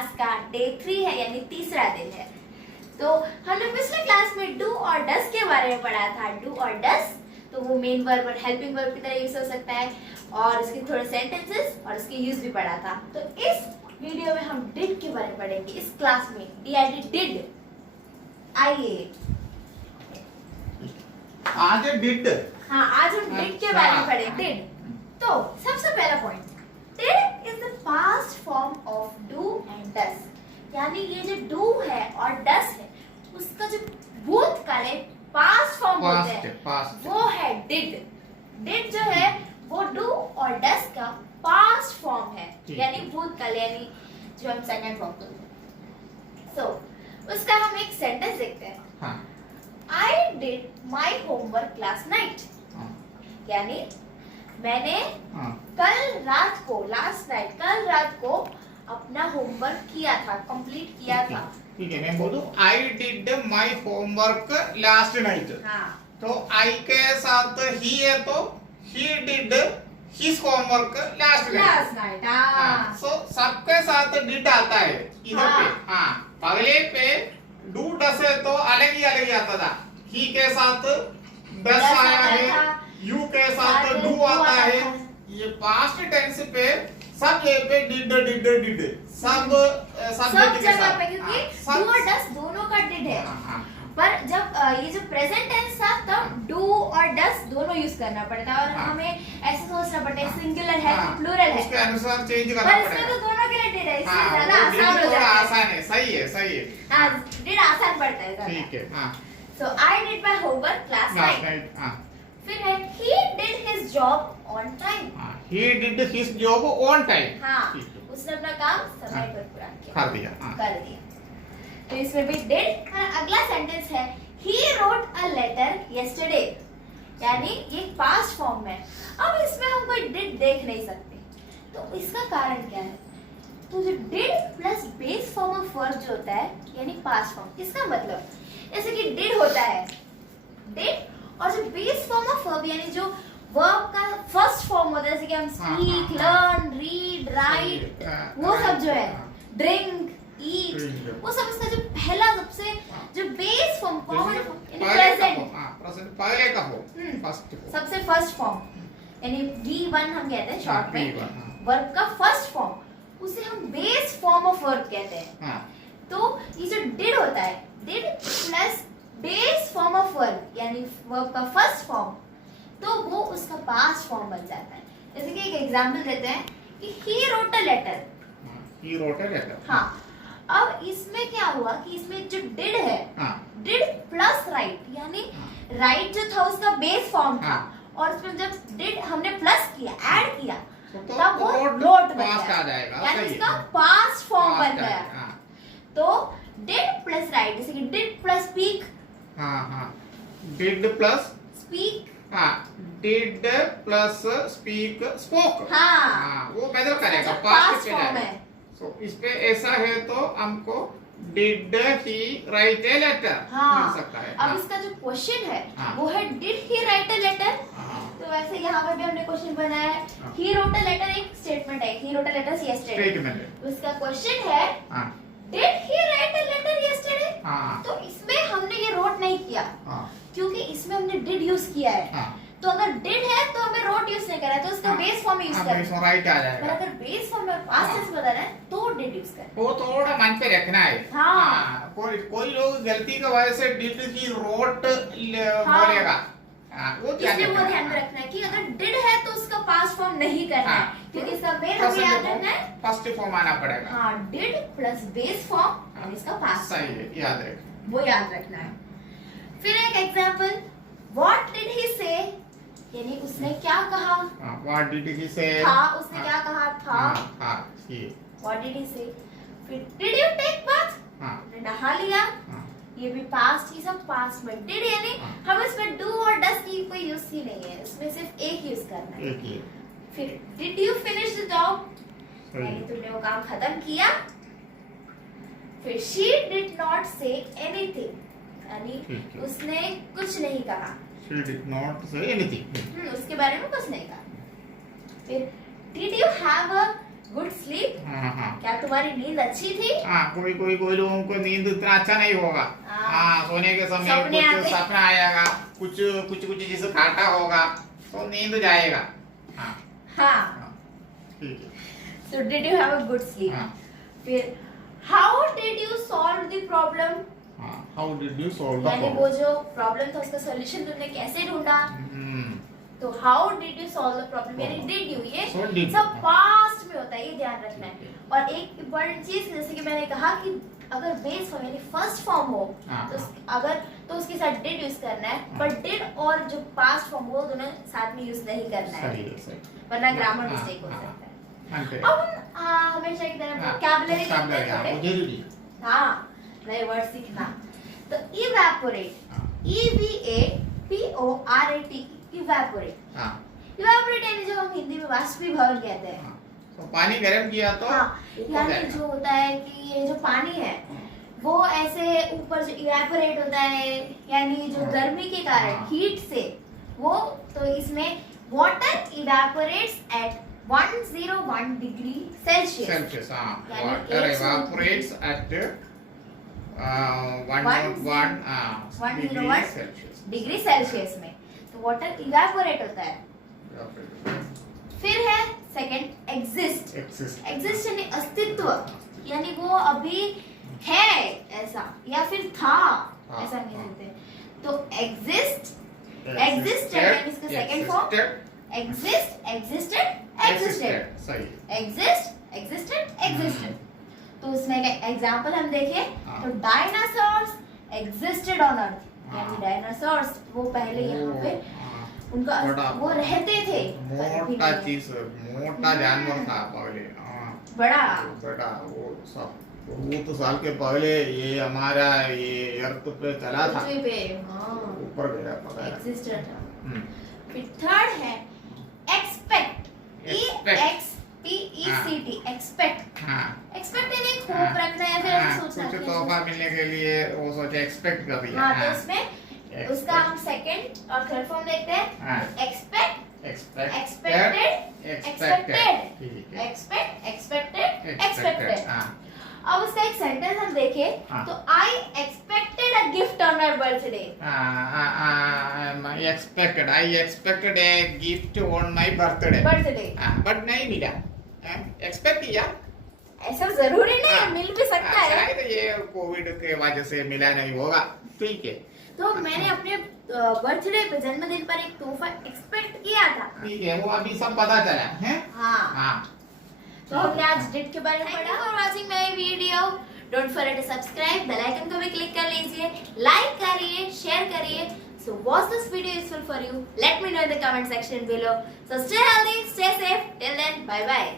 Class का day 3 है, यानी तीसरा दिन है। तो हमने पिछले क्लास में डू और डस के बारे में पढ़ा था। डू और डस तो वो मेन वर्ब और हेल्पिंग वर्ब की तरह यूज हो सकता है, और इसके थोड़े सेंटेंसेस और इसके यूज भी पढ़ा था। तो इस वीडियो में हम डिड के बारे में पढ़ेंगे। इस क्लास में डिड। आइए आज डिड, हाँ आज हम डिड के बारे में पढ़ेंगे। डिड तो सबसे पहला point, did is the past form of do and does, यानी ये जो डू है और डस है उसका जो भूतकाल है, पास्ट फॉर्म होते हैं, वो है डिड। डिड जो है वो डू और डस का पास्ट फॉर्म है, यानी भूतकाल, यानी जो हम सेकंड फॉर्म करते हैं। सो उसका हम एक सेंटेंस देखते हैं। हाँ। I did my homework last night, यानी मैंने कल रात को, लास्ट नाइट, कल रात को अपना होमवर्क किया था, कंप्लीट किया था। ठीक है, मैं बोलूं I did my homework last night. हाँ। तो आई के साथ ही है तो ही did his homework last night. हाँ। सो सबके साथ डिड आता है इधर पे। हाँ, पहले पे डू डस है तो अलग ही आता था। ही के साथ डस आया है, यू के साथ डू आता है। ये पास्ट टेंस पे सब ये पे डिड सब जगह पे, क्योंकि डू और डस दोनों का डिड है। पर जब ये जो प्रेजेंट टेंस था तब डू और डस दोनों यूज करना पड़ता है, और हमें ऐसे सोचना पड़ता है सिंगुलर है तो प्लूरल है, उसके अनुसार चेंज करना पर इसमें तो दोनों के लिए डिड है, इसलिए ज्यादा आसान हो जाता है। आसान है, सही है। हां, डिड आसान पड़ता है ज्यादा। ठीक है। हां, so I did my homework last night. हां। फिर है he did his job on time. हां, he did his job on time. हां, उसने अपना काम समय पर पूरा किया, कर दिया। तो इसमें भी डिड। और अगला सेंटेंस है he wrote a letter yesterday, यानी ये पास्ट फॉर्म में। अब इसमें हम कोई डिड देख नहीं सकते, तो इसका कारण क्या है? तो जो did plus base form of verb जो होता है, यानी पास्ट फॉर्म, इसका मतलब जैसे कि डिड होता है, डिड, और जो बेस फॉर्म ऑफ वर्ब यानी जो वर्ब का फर्स्ट फॉर्म होता है, जैसे कि हम स्पीक, लर्न, रीड, राइट, वो सब जो है, ड्रिंक, ईट, वो सब इसका जो पहला सबसे जो base form, common form, present पहले का हो, फर्स्ट सबसे फर्स्ट फॉर्म, यानी V1 हम कहते हैं शॉर्ट में, वर्ब का फर्स्ट फॉर्म, उसे हम बेस फॉर्म ऑफ वर्ब कहते हैं। तो ये जो डिड होता है, did plus base form of verb यानी वर्ब का फर्स्ट फॉर्म, तो वो उसका पास्ट फॉर्म बन जाता है। जैसे कि एक एग्जांपल देते हैं कि he wrote a letter। हाँ, अब इसमें क्या हुआ कि इसमें जो डिड है, डिड प्लस राइट, यानी राइट जो था उसका बेस फॉर्म था, और उसमें जब डिड हमने प्लस किया, ऐड किया, तब वो रोट बन गया, यानी इसका पास्ट फॉर्म बन गया। तो डिड प्लस राइट, जैसे कि did plus speak. Did plus speak. Did plus speak, spoke. वो बदल करेगा, पास्ट फॉर्म है। तो इस पे ऐसा है तो हमको did he write a letter मिल सकता है। अब इसका जो क्वेश्चन है वो है did he write a letter. तो वैसे यहाँ पर भी हमने क्वेश्चन बनाया है, ही रोट अ लेटर, एक स्टेटमेंट है, he wrote a letter yesterday. उसका क्वेश्चन है did he write a letter yesterday. तो इसमें हमने ये रोट नहीं किया, क्योंकि इसमें हमने डिड यूज किया है। तो अगर डिड है तो हमें रोट यूज नहीं करना है, तो उसका बेस फॉर्म यूज करना है, राइट आ जाएगा। पर अगर बेस फॉर्म में पास्ट टेंस बताना है तो डिड यूज करना है। वो थोड़ा मन पे रखना है। कोई लोग गलती की वजह से डिड की रोट बोलेगा, वो इसलिए वो ध्यान में रखना है कि अगर डिड है तो उसका पास्ट फॉर्म नहीं करना है, क्योंकि इसका मेन हमें याद रखना है, फर्स्ट फॉर्म आना पड़ेगा। डिड प्लस बेस फॉर्म यानी इसका पास्ट, सही है, याद रख, वो याद रखना है। फिर एक एग्जांपल, व्हाट डिड ही से, यानी उसने क्या कहा। व्हाट डिड ही से था, उसने क्या कहा था। व्हाट डिड ही से। फिर डिड यू टेक बाथ, नहा लिया, ये भी पास्ट, ही सब पास्ट में। डिड यानी हम इसमें डू और डस की कोई यूज ही नहीं है, इसमें सिर्फ एक यूज करना है। फिर did you finish the job, यानी तुमने वो काम खत्म किया। फिर she did not say anything, यानी उसने कुछ नहीं कहा। She did not say anything. उसके बारे में कुछ नहीं कहा। फिर did you have a good sleep, हाँ। क्या तुम्हारी नींद अच्छी थी? हाँ, कोई लोगों को नींद उतना अच्छा नहीं होगा। हाँ, सोने के समय सपने कुछ आते। सपना आएगा, कुछ जैसे घाटा होगा तो नींद जाएगा। हाँ हाँ, ठीक है। so did you have a good sleep? हाँ फिर how did you solve the problem? हाँ, how did you solve the यानी problem? वो जो प्रॉब्लम था उसका सॉल्यूशन तुमने कैसे ढूंढा? तो how did you solve the problem यानी did you, ये So did सब you. पास्ट में होता है, ये ध्यान रखना है। और एक इम्पोर्टेंट चीज जैसे कि मैंने कहा कि अगर बेस फॉर्म यानी फर्स्ट फॉर्म हो तो अगर तो उसके साथ did यूज करना है, पर did और जो पास्ट फॉर्म हो दोनों साथ में यूज नहीं करना है, सही है, सही। वरना ग्रामर हाँ, मिस्टेक हो हाँ, सकता है। अंत है। अब हम हमेशा की तरह हाँ, वोकैबुलरी vocabulary, देखते हाँ, हैं वो थोड़े। जरूरी है। हाँ, नए वर्ड सीखना। तो evaporate, हाँ, evaporate, evaporate। हाँ, evaporate यानी जो हम हिंदी में वाष्पीभवन कहते हैं। हाँ। तो पानी गर्म किया तो हाँ, ऊपर यानी जाएगा। जो होता है कि ये जो पानी है वो ऐसे ऊपर जो इवेपोरेट होता है यानी जो हाँ। गर्मी के कारण हाँ। हीट से वो, तो इसमें water evaporates at 101 degree Celsius. Celsius, हाँ, यानी water 101 evaporates at 101 101 Celsius. Degree Celsius में तो वाटर इवेपोरेट होता है। फिर है सेकंड एग्जिस्ट। Exist. एग्जिस्ट यानी अस्तित्व, यानी वो अभी है ऐसा या फिर था हाँ, ऐसा नहीं हाँ। सकते। तो एग्जिस्ट, existed यानी इसका second form। Exist, existed, existed, सही। Exist, existed, existed. तो उसमें एक एग्जांपल हम देखें हाँ। तो डायनासोर्स एग्जिस्टेड ऑन अर्थ, यानी हाँ। डायनासोर्स वो पहले यहाँ पे हाँ, उनका बड़ा- वो रहते थे, पर अभी मोटा नहीं। चीज, मोटा जानवर था पहले। हाँ, बड़ा बड़ा वो सब बहुत साल के पहले ये हमारा ये अर्थ पे चला था, पृथ्वी पे, हाँ, ऊपर गया पता है। एग्जिस्टेड था। हम्म, फिर थर्ड है एक्सपेक्ट, Expect. EXPECT, expect. हाँ, एक्सपेक्ट यानी हाँ, होप रखना या फिर ऐसा हाँ, सोचना कुछ कि तोहफा मिलने के लिए वो सोचे एक्सपेक्ट कर दिया। हाँ, तो हाँ, उसमें Expect. उसका हम सेकंड और थर्ड फॉर्म देखते हैं। हाँ, एक्सपेक्ट, expected, एक्सपेक्टेड, expected, ठीक है, एक्सपेक्ट, एक्सपेक्टेड, expected, एक्सपेक्टेड। हाँ, अब उसका एक सेंटेंस हम देखें हाँ। तो I expected a gift on my birthday. I expected a gift on my birthday, but नहीं मिला। एक्सपेक्ट किया, ऐसा जरूरी नहीं है, हाँ। मिल भी सकता है। शायद ये कोविड के वजह से मिला नहीं होगा, ठीक है। तो मैंने अपने बर्थडे पे, जन्मदिन पर एक तोहफा एक्सपेक्ट किया था। ठीक है, वो अभी सब पता चला है। हाँ, हाँ, तो हमने आज डेट के बारे में पढ़ा। For watching my video, don't forget to subscribe, bell icon को भी क्लिक कर लीजिए, लाइक करिए, शेयर करिए। So was this video useful for you? Let me know in the comment section below. So stay healthy, stay safe. Till then, bye bye.